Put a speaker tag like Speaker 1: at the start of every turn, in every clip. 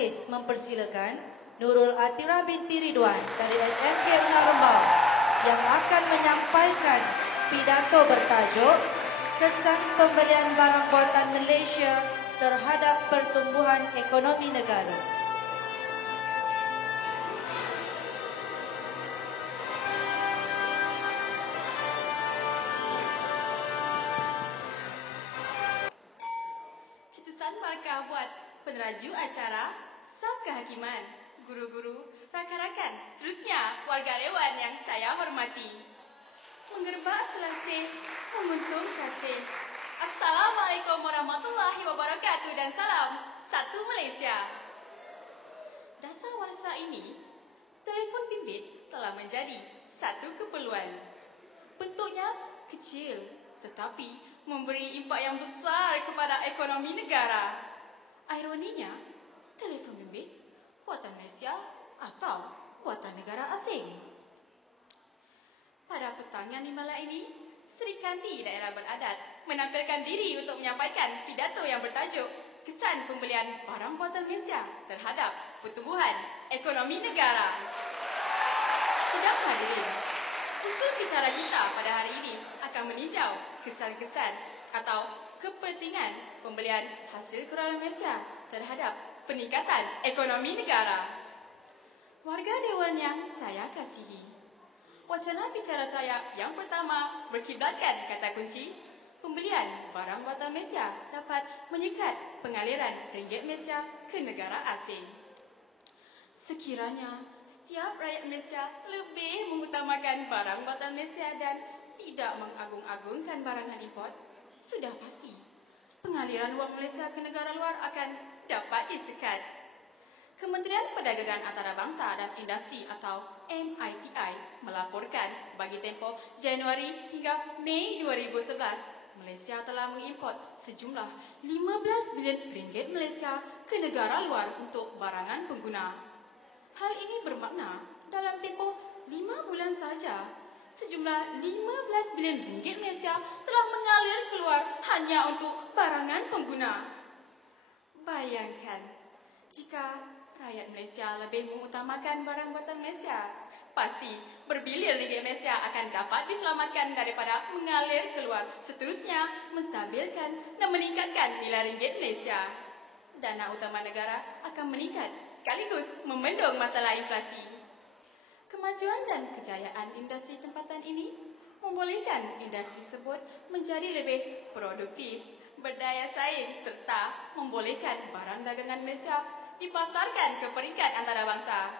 Speaker 1: majlis mempersilakan Nurul Atira binti Ridwan dari SMK Unar Rembau yang akan menyampaikan pidato bertajuk Kesan Pembelian Barang Buatan Malaysia terhadap Pertumbuhan Ekonomi Negara.
Speaker 2: peneraju acara Kehakiman, guru-guru, rakan-rakan, seterusnya warga dewan yang saya hormati. Menggerbak selasih, menguntung kasih. Assalamualaikum warahmatullahi wabarakatuh dan salam satu Malaysia. Dasar warsa ini, telefon bimbit telah menjadi satu keperluan. Bentuknya kecil tetapi memberi impak yang besar kepada ekonomi negara. Ironinya, buatan Malaysia atau buatan negara asing. Pada petang yang dimala ini, Sri Kandi daerah beradat menampilkan diri untuk menyampaikan pidato yang bertajuk Kesan Pembelian Barang Buatan Malaysia terhadap Pertumbuhan Ekonomi Negara. Sedang hadirin, usul bicara kita pada hari ini akan meninjau kesan-kesan atau kepentingan pembelian hasil kuralan Malaysia terhadap peningkatan ekonomi negara. Warga Dewan yang saya kasihi, wacana bicara saya yang pertama berkiblatkan kata kunci pembelian barang buatan Malaysia dapat menyekat pengaliran ringgit Malaysia ke negara asing. Sekiranya setiap rakyat Malaysia lebih mengutamakan barang buatan Malaysia dan tidak mengagung-agungkan barangan import, sudah pasti pengaliran wang Malaysia ke negara luar akan dapat disekat. Kementerian Perdagangan Antarabangsa dan Industri atau MITI melaporkan bagi tempoh Januari hingga Mei 2011, Malaysia telah mengimport sejumlah 15 bilion ringgit Malaysia ke negara luar untuk barangan pengguna. Hal ini bermakna dalam tempoh 5 bulan saja sejumlah 15 bilion ringgit Malaysia telah mengalir keluar hanya untuk barangan pengguna. Bayangkan, jika rakyat Malaysia lebih mengutamakan barang buatan Malaysia, pasti berbilion ringgit Malaysia akan dapat diselamatkan daripada mengalir keluar seterusnya menstabilkan dan meningkatkan nilai ringgit Malaysia. Dana utama negara akan meningkat sekaligus membendung masalah inflasi. Kemajuan dan kejayaan industri tempatan ini membolehkan industri tersebut menjadi lebih produktif, berdaya saing serta membolehkan barang dagangan Malaysia dipasarkan ke peringkat antarabangsa.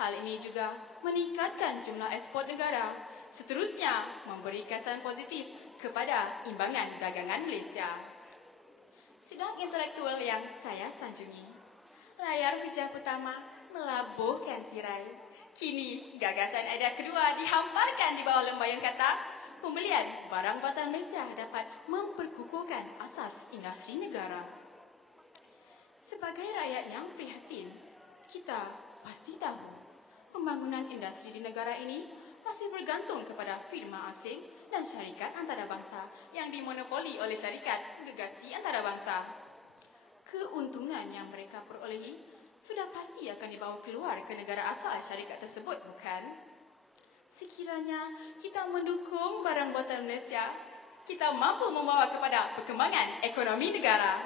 Speaker 2: Hal ini juga meningkatkan jumlah ekspor negara, seterusnya memberi kesan positif kepada imbangan dagangan Malaysia. Sidang intelektual yang saya sanjungi. Layar hijau pertama melabuhkan tirai Kini, gagasan idea kedua dihamparkan di bawah lembayan kata pembelian barang buatan Malaysia dapat memperkukuhkan asas industri negara. Sebagai rakyat yang prihatin, kita pasti tahu pembangunan industri di negara ini masih bergantung kepada firma asing dan syarikat antarabangsa yang dimonopoli oleh syarikat gegasi antarabangsa. Keuntungan yang mereka perolehi sudah pasti akan dibawa keluar ke negara asal syarikat tersebut, bukan? Sekiranya kita mendukung barang buatan Malaysia, kita mampu membawa kepada perkembangan ekonomi negara.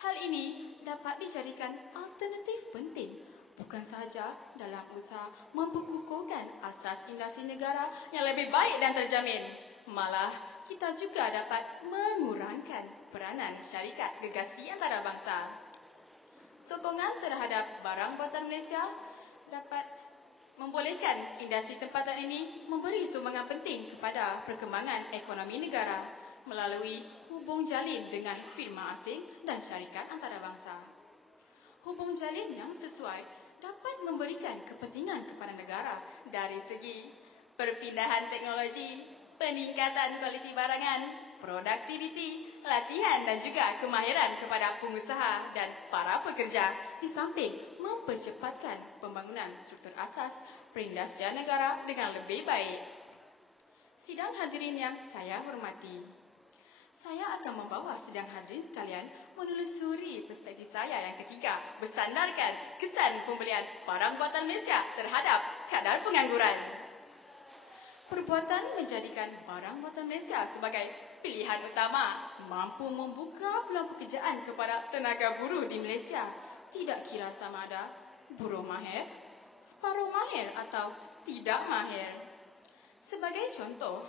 Speaker 2: Hal ini dapat dijadikan alternatif penting bukan sahaja dalam usaha memperkukuhkan asas industri negara yang lebih baik dan terjamin. Malah, kita juga dapat mengurangkan peranan syarikat gegasi antarabangsa sokongan terhadap barang buatan Malaysia dapat membolehkan industri tempatan ini memberi sumbangan penting kepada perkembangan ekonomi negara melalui hubung jalin dengan firma asing dan syarikat antarabangsa. Hubung jalin yang sesuai dapat memberikan kepentingan kepada negara dari segi perpindahan teknologi, peningkatan kualiti barangan, produktiviti, latihan dan juga kemahiran kepada pengusaha dan para pekerja di samping mempercepatkan pembangunan struktur asas perindustrian negara dengan lebih baik. Sidang hadirin yang saya hormati. Saya akan membawa sedang hadirin sekalian menelusuri perspektif saya yang ketiga bersandarkan kesan pembelian barang buatan Malaysia terhadap kadar pengangguran. Perbuatan menjadikan barang buatan Malaysia sebagai pilihan utama mampu membuka peluang pekerjaan kepada tenaga buruh di Malaysia tidak kira sama ada buruh mahir, separuh mahir atau tidak mahir. Sebagai contoh,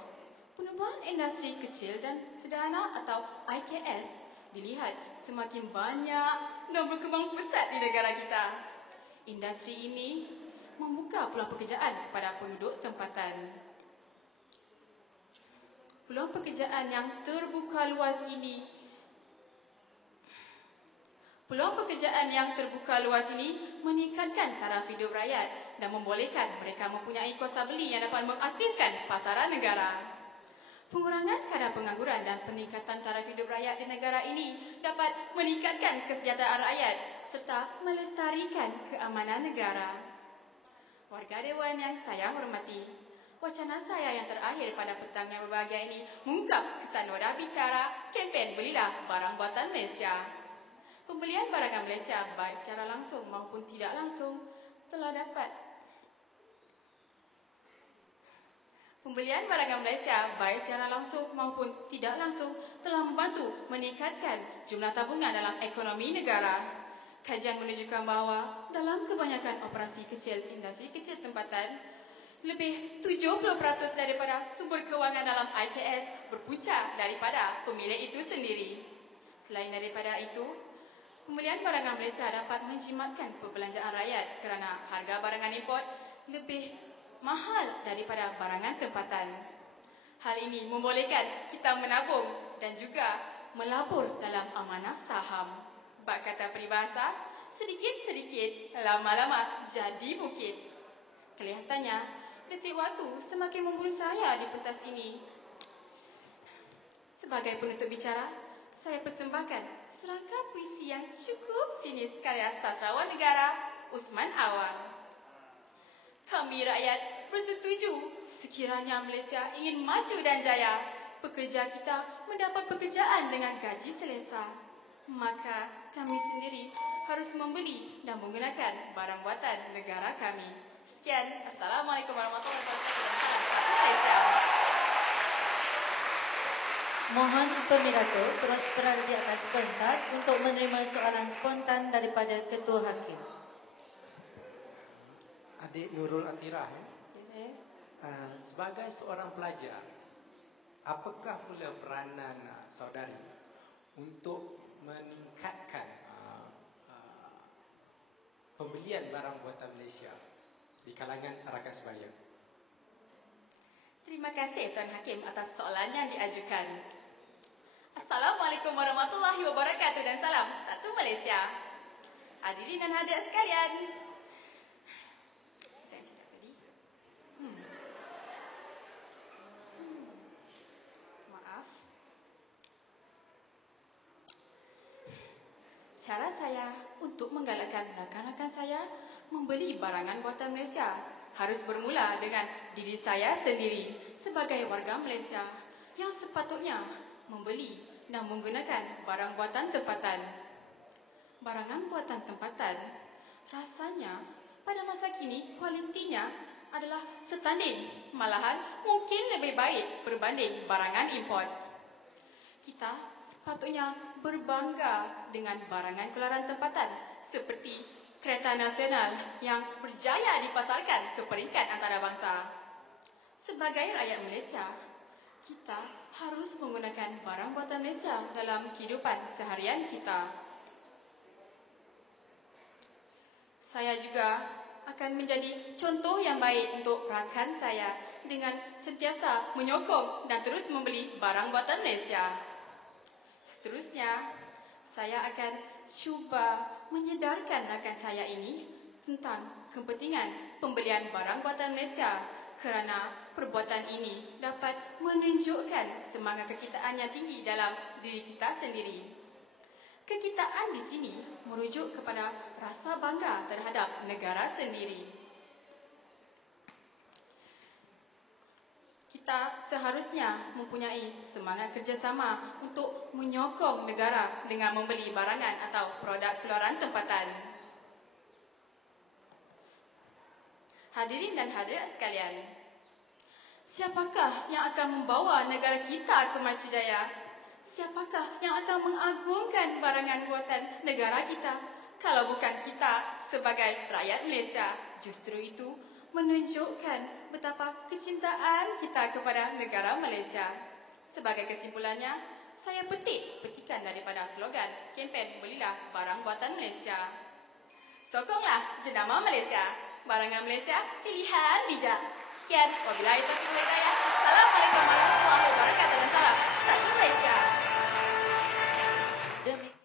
Speaker 2: penubuhan industri kecil dan sederhana atau IKS dilihat semakin banyak dan berkembang pesat di negara kita. Industri ini membuka peluang pekerjaan kepada penduduk tempatan. Peluang pekerjaan yang terbuka luas ini Peluang pekerjaan yang terbuka luas ini meningkatkan taraf hidup rakyat dan membolehkan mereka mempunyai kuasa beli yang dapat mengaktifkan pasaran negara. Pengurangan kadar pengangguran dan peningkatan taraf hidup rakyat di negara ini dapat meningkatkan kesejahteraan rakyat serta melestarikan keamanan negara. Warga Dewan yang saya hormati, wacana saya yang terakhir pada petang yang berbahagia ini mengungkap kesan wadah bicara kempen Belilah Barang Buatan Malaysia. Pembelian barangan Malaysia baik secara langsung maupun tidak langsung telah dapat Pembelian barangan Malaysia baik secara langsung maupun tidak langsung telah membantu meningkatkan jumlah tabungan dalam ekonomi negara. Kajian menunjukkan bahawa dalam kebanyakan operasi kecil industri kecil tempatan, lebih 70% daripada sumber kewangan dalam IKS berpunca daripada pemilik itu sendiri. Selain daripada itu, pembelian barangan Malaysia dapat menjimatkan perbelanjaan rakyat kerana harga barangan import lebih mahal daripada barangan tempatan. Hal ini membolehkan kita menabung dan juga melabur dalam amanah saham. Bak kata peribahasa, sedikit-sedikit lama-lama jadi bukit. Kelihatannya, detik waktu semakin memburu saya di pentas ini. Sebagai penutup bicara, saya persembahkan serangka puisi yang cukup sinis karya sastrawan negara Usman Awang. Kami rakyat bersetuju sekiranya Malaysia ingin maju dan jaya, pekerja kita mendapat pekerjaan dengan gaji selesa. Maka kami sendiri harus membeli dan menggunakan barang buatan negara kami. Sekian, Assalamualaikum warahmatullahi wabarakatuh.
Speaker 1: Mohon pemiratu terus berada di atas pentas untuk menerima soalan spontan daripada Ketua Hakim
Speaker 3: adik Nurul Atirah ya?
Speaker 2: Yes,
Speaker 3: uh, sebagai seorang pelajar apakah pula peranan uh, saudari untuk meningkatkan uh, uh, pembelian barang buatan Malaysia di kalangan rakyat sebaya
Speaker 2: Terima kasih Tuan Hakim atas soalan yang diajukan. Assalamualaikum warahmatullahi wabarakatuh dan salam satu Malaysia. Hadirin dan hadirat sekalian, Cara saya untuk menggalakkan rakan-rakan saya membeli barangan buatan Malaysia harus bermula dengan diri saya sendiri sebagai warga Malaysia yang sepatutnya membeli dan menggunakan barang buatan tempatan. Barangan buatan tempatan rasanya pada masa kini kualitinya adalah setanding malahan mungkin lebih baik berbanding barangan import. Kita sepatutnya berbangga dengan barangan keluaran tempatan seperti kereta nasional yang berjaya dipasarkan ke peringkat antarabangsa. Sebagai rakyat Malaysia, kita harus menggunakan barang buatan Malaysia dalam kehidupan seharian kita. Saya juga akan menjadi contoh yang baik untuk rakan saya dengan sentiasa menyokong dan terus membeli barang buatan Malaysia. Seterusnya, saya akan cuba menyedarkan rakan saya ini tentang kepentingan pembelian barang buatan Malaysia kerana perbuatan ini dapat menunjukkan semangat kekitaan yang tinggi dalam diri kita sendiri. Kekitaan di sini merujuk kepada rasa bangga terhadap negara sendiri. Kita seharusnya mempunyai semangat kerjasama untuk menyokong negara dengan membeli barangan atau produk keluaran tempatan. Hadirin dan hadirat sekalian, siapakah yang akan membawa negara kita ke maju jaya? Siapakah yang akan mengagungkan barangan buatan negara kita? Kalau bukan kita sebagai rakyat Malaysia, justru itu menunjukkan betapa kecintaan kita kepada negara Malaysia. Sebagai kesimpulannya, saya petik petikan daripada slogan kempen Belilah Barang Buatan Malaysia. Sokonglah jenama Malaysia. Barangan Malaysia, pilihan bijak. Sekian, wabillahi taufiq wal hidayah. Assalamualaikum warahmatullahi wabarakatuh dan salam satu Malaysia.